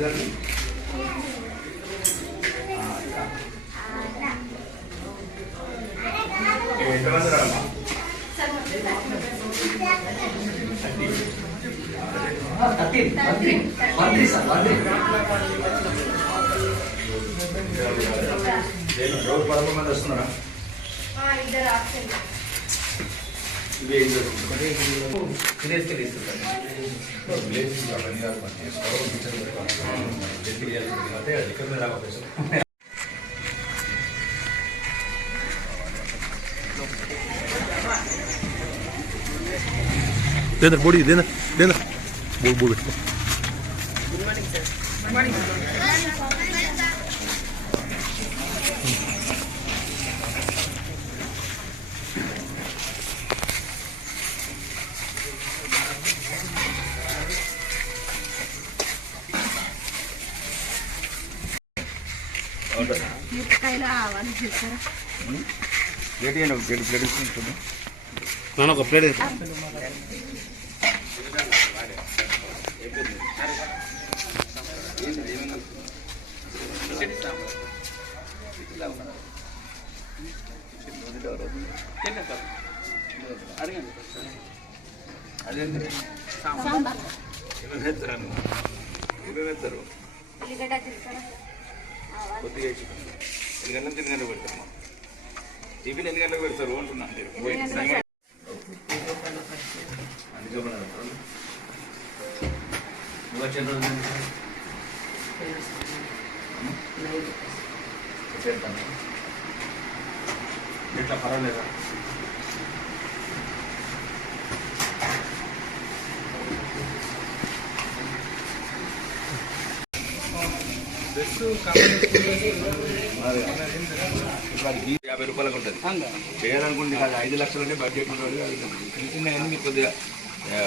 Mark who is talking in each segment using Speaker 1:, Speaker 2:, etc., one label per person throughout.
Speaker 1: గారిని ఎంతమంది రామ్మా
Speaker 2: మంత్రి మంత్రి మంత్రి సార్ మంత్రి
Speaker 1: రోజు పదకొండు మంది వస్తున్నారా?
Speaker 3: ఇద్దరు option
Speaker 2: Dentro, boli,
Speaker 4: dentro, dentro. Boli, boli. Good morning, sir.
Speaker 1: Good morning. Good morning. Good morning.
Speaker 4: నాన్న ఒక ప్లేట్ అడగండి
Speaker 1: అదేంటి సాంబార్
Speaker 3: ఇరవై ఇరవై
Speaker 1: కొద్దిగా వేసి ఎన్ని గంటలకు తిని గంటలకు పెడతారు టిఫిన్ ఎన్ని గంటలకు పెడతారు అంటున్నాను నేను. అన్ని నువ్వు రోజు ఎట్లా పర్వాలేదా అదే. ఇప్పుడు అది బీ- యాభై రూపాయలకు ఉంటుంది. చేయాలనుకుంటే కాదు ఐదు లక్షలనే బడ్జెట్ ఉంటుంది మీకు కొద్దిగా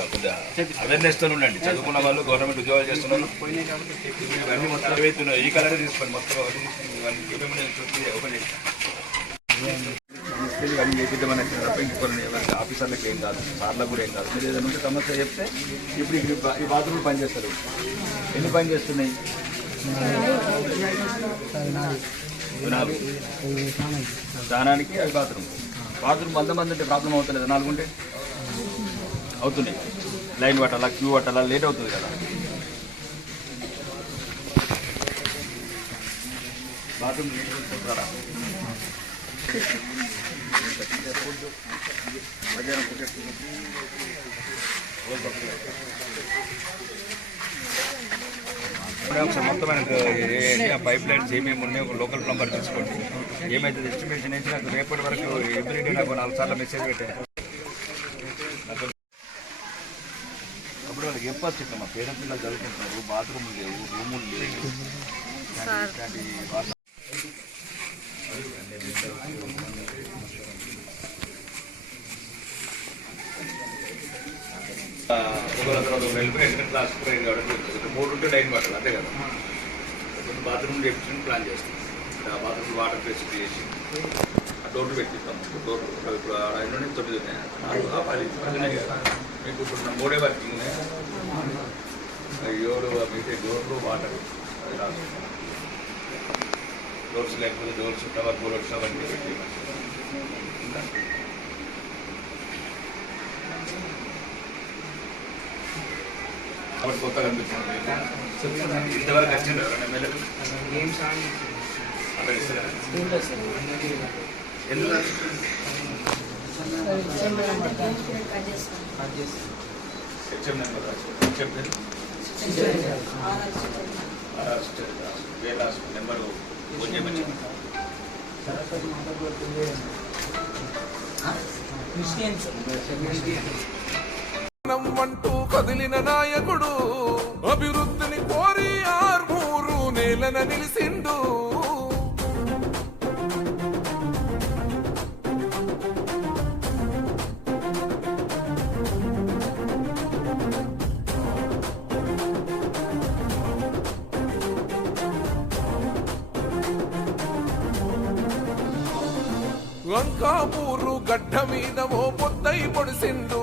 Speaker 1: కొద్దిగా అవేర్నెస్తో ఉండండి. చదువుకున్న వాళ్ళు గవర్నమెంట్ ఉద్యోగాలు చేస్తున్నారు ఇవన్నీ మొత్తం అవుతున్నాయి ఈ కలర్ తీసుకోండి. మొత్తం ఇవన్నీ ఓపెన్ చేపిద్దామని తప్ప ఇంకొకరిని ఎవరికి ఆఫీసర్లకు ఏం కాదు సార్లకు కూడా ఏం కాదు. మీరు ఏదైనా ఉంటే సమస్య చెప్తే ఇప్పుడు ఈ బా- బాత్రూమ్ పనిచేస్తారు. ఎన్ని పని చేస్తున్నాయి? స్నానానికి అవి బాత్రూమ్. బాత్రూమ్ వంద మంది అంటే ప్రాబ్లం అవుతలేదు. నాలుగు ఉంటే అవుతుంది. లైన్ పట్టాలా క్యూ పట్టాలా లేట్ అవుతుంది కదా. బాత్రూమ్ మధ్యాహ్నం చూసుకుంటారా ఒకసారి మొత్తం ఆ పైప్ లైన్స్ ఏమేమి ఉన్నాయో ఒక లోకల్ ప్లంబర్ తీసుకోండి. ఏమైతే ఎస్టిమేషన్ అయితే నాకు రేపటి వరకు ఎవ్రీడే నాకు నాలుగు సార్లు మెసేజ్ పెట్టాను అప్పుడు వాళ్ళకి చెప్పచ్చు ఇట్లా మా పేరెంట్ పిల్లలు చదువుకుంటున్నారు బాత్రూమ్ లేవు రూములు లేవు. ఇట్లాంటి- ఒక వెళ్ళిపోయి సెకండ్ క్లాస్ కావడం జరుగుతుంది. మూడు ఉంటే నైన్ పట్టాలి అంతే కదా? కొన్ని బాత్రూమ్ చేపించడం ప్లాన్ చేస్తాం. ఆ బాత్రూమ్ వాటర్ ఫెసిలిటీ చేసి ఆ డోర్లు పెట్టిస్తాం. డోర్లు ఇప్పుడు ఆ నుండి తొమ్మిది ఉన్నాయి నాలుగు పది పది కదా? మీకు ఇప్పుడు మూడే వర్కింగ్ ఉన్నాయి ఏడు మిగతా డోర్లు వాటర్. అది రాసుకుంటాం డోర్స్ లేకపోతే డోర్స్ టవర్ బోర్డ్స్ అవన్నీ పెట్టి ఇంకా? కాబట్టి కొత్తగా అనిపిస్తుంది. ఇంతవరకు వచ్చింది ఎవరైనా? ఎందుకు హెచ్ఎం నెంబర్ రాసి హెచ్ఎం పేరు? వేల నెంబరు ఫోన్ చేయమని
Speaker 5: అంటూ కదిలిన నాయకుడు అభివృద్ధిని కోరి ఆర్మూరు నేలన నిలిసిండు. లంకాపూరు గడ్డ మీద ఓ పొద్దై పొడిసిండు.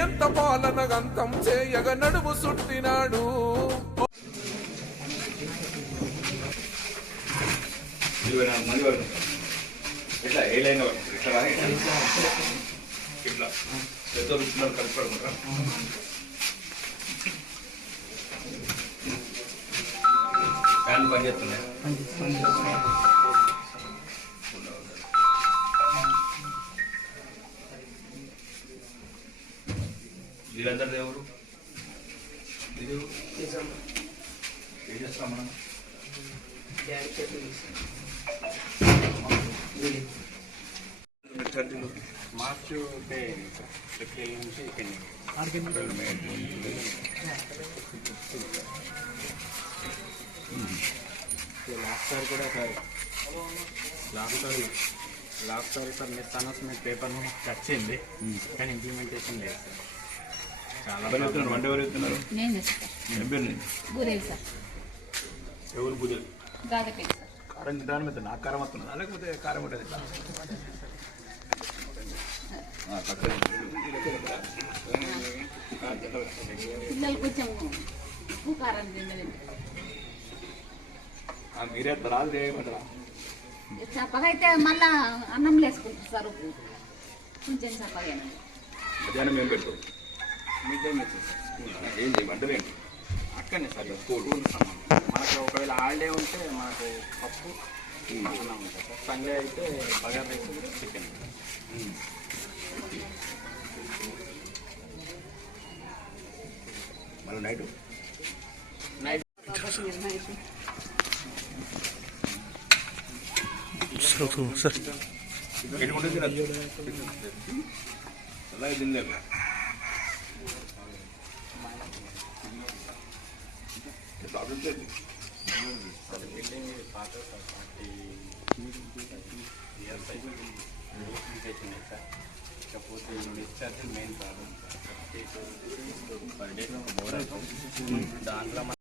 Speaker 5: ఎంత పాలన గంతం చేయగ నడుము సుట్టినాడు.
Speaker 1: ఇరవై నాలుగు మంది ఇట్లా ఏ లైన్ ఇట్లా ఇట్లా. ఫ్యాన్ వీళ్ళందరిది ఎవరు? ఇది ఎవరు? ఏం చేస్తాం మనం?
Speaker 6: మార్చ్ ఏప్రిల్ నుంచి ఇక్కడ లాస్ట్ సార్ కూడా sir last sir last sir sir మీరు అనౌన్స్మెంట్ పేపర్ వచ్చింది కానీ ఇంప్లిమెంటేషన్ లేదు సార్.
Speaker 1: ఎవరు వెళ్తున్నారు వంట ఎవరు
Speaker 7: చేస్తా
Speaker 1: ఏం పేరు ఎవరు పూజ
Speaker 7: గాదపేట సార్.
Speaker 1: కారం తినడానికి మీద నాకు కారం వస్తున్నదా? లేకపోతే కారం ఉంటుంది మీరే రాదు ఏమంటారా
Speaker 7: చప్పగా అయితే మళ్ళా అన్నం వేసుకుంటారు సార్ కొంచెం చప్పగా
Speaker 1: మధ్యాహ్నం ఏం పెట్టుకో
Speaker 6: మిడ్ డే మీల్స్ సార్
Speaker 1: ఏం చేయం అంటే ఏంటి?
Speaker 6: అక్కడనే సార్. స్కూల్. మనకు ఒకవేళ హాలిడే ఉంటే మనకు పప్పు అన్నం ఉంటుంది సార్. సండే అయితే బగార్ రైస్ చికెన్.
Speaker 1: మళ్ళీ నైట్?
Speaker 6: నైట్.
Speaker 4: సార్.
Speaker 1: అలాగే తినలేదు
Speaker 6: ఇకపోతే మెయిన్ ప్రాబ్లం దాంట్లో